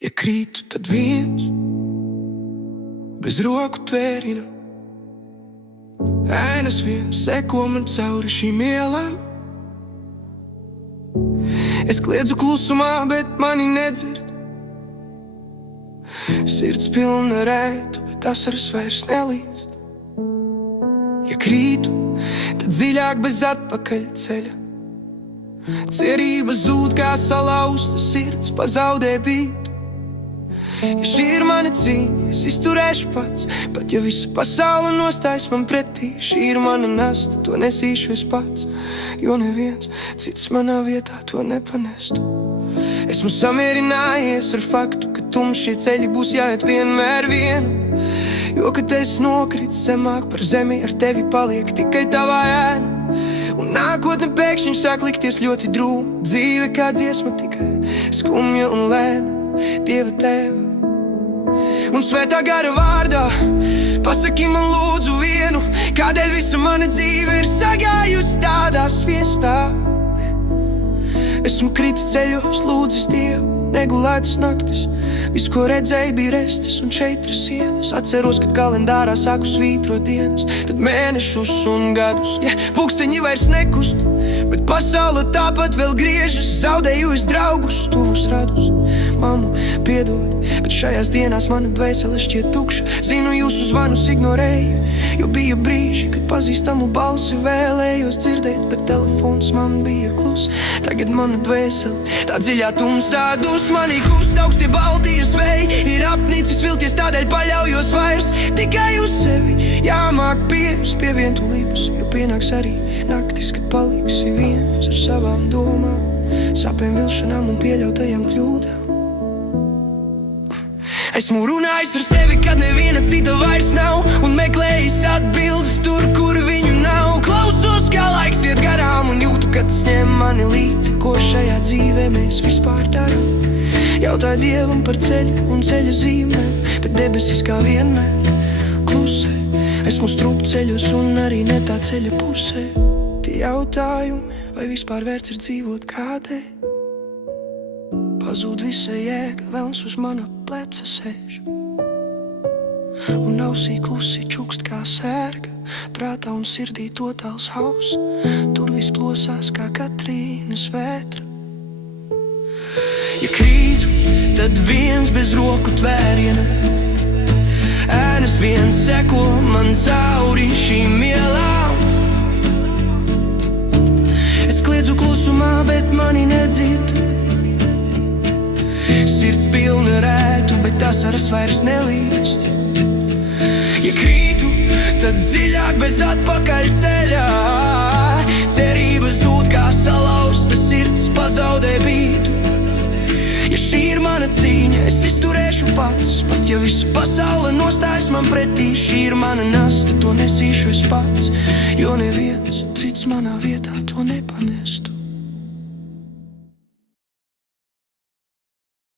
Ja krītu, tad viens, bez roku tvērina. Ēnas vien seko man cauri šīm ielām. Es kliedzu klusumā, bet mani nedzird. Sirds pilna rētu, bet asaras vairs nelīst. Ja krītu, tad dziļāk bez atpakaļ ceļa. Cerība zūd kā salauzta sirds, pazaudē bītu. Ja šī ir mana cīņa, es izturēšu pats. Pat ja visa pasaule nostājas man pretī, šī ir mana nasta, to nesīšu es pats. Jo neviens cits manā vietā to nepanestu. Esmu samierinājies ar faktu, ka tumšie ceļi būs jāiet vienmēr vienam. Jo, kad es nokritu zemāk par zemi, ar tevi paliek tikai tavā ēna. Un nākotne pēkšņi sāk likties ļoti drūma. Dzīve kā dziesma, tikai skumja un lēna. Dieva tēva un svētā gara vārdā pasaki man lūdzu vienu, kādēļ visa mana dzīve ir sagājusi tādā sviestā. Esmu kritis ceļos, lūdzis Dievu, negulētas naktis. Viss, ko redzēju, bija restes un 4 sienas. Atceros, kad kalendārā sāku svītrot dienas, tad mēnešus un gadus. Ja pulksteņi vairs nekust, bet pasaule tāpat vēl griežas. Zaudēju es draugus, tuvus radus. Mammu, piedod, bet šajās dienās mana dvēsele šķiet tukša. Zinu, jūsu zvanus ignorēju, jo bija brīži, kad pazīstamu balsi vēlējos dzirdēt, bet telefons man bija klus. Tagad mana dvēsele tā dziļā tumsā dus. Mani kust augstie baltijas vēji, ir apnicis vilties, tādēļ paļaujos vairs tikai uz sevi. Jāmāk pierast pie vientulības, jo pienāks arī naktis, kad paliksi viens ar savām domām, sapēm, vilšanām un pieļautajām kļūdām. Esmu runājis ar sevi, kad neviena cita vairs nav, un meklējis atbildes tur, kur viņu nav. Klausos, kā laiks iet garām, un jūtu, ka tas ņem mani līdzi. Ko šajā dzīvē mēs vispār daram? Jautāju Dievam par ceļu un ceļa zīmēm, bet debesis kā vienmēr klusē. Esmu strupceļos un arī ne tā ceļa pusē. Tie jautājumi, vai vispār vērts ir dzīvot kādēļ? Pazūd visa jēga, velns uz mana pleca sēž. Un ausī klusi čukst kā sērga, prātā un sirdī totāls hauss. Tur viss plosās kā Katrīnas vētra. Ja krītu, tad viens bez roku tvēriena. Ēnas vien seko man cauri šīm ielām. Es kliedzu klusumā, bet mani nedzird. Sirds pilna rētu, bet asaras vairs nelīst. Ja krītu, tad dziļāk bez atpakaļ ceļā. Cerība zūd kā salauzta sirds, pazaudē bītu. Ja šī ir mana cīņa, es izturēšu pats. Pat ja visa pasaule nostājas man pretī, šī ir mana nasta, to nesīšu es pats. Jo neviens cits manā vietā to nepanestu.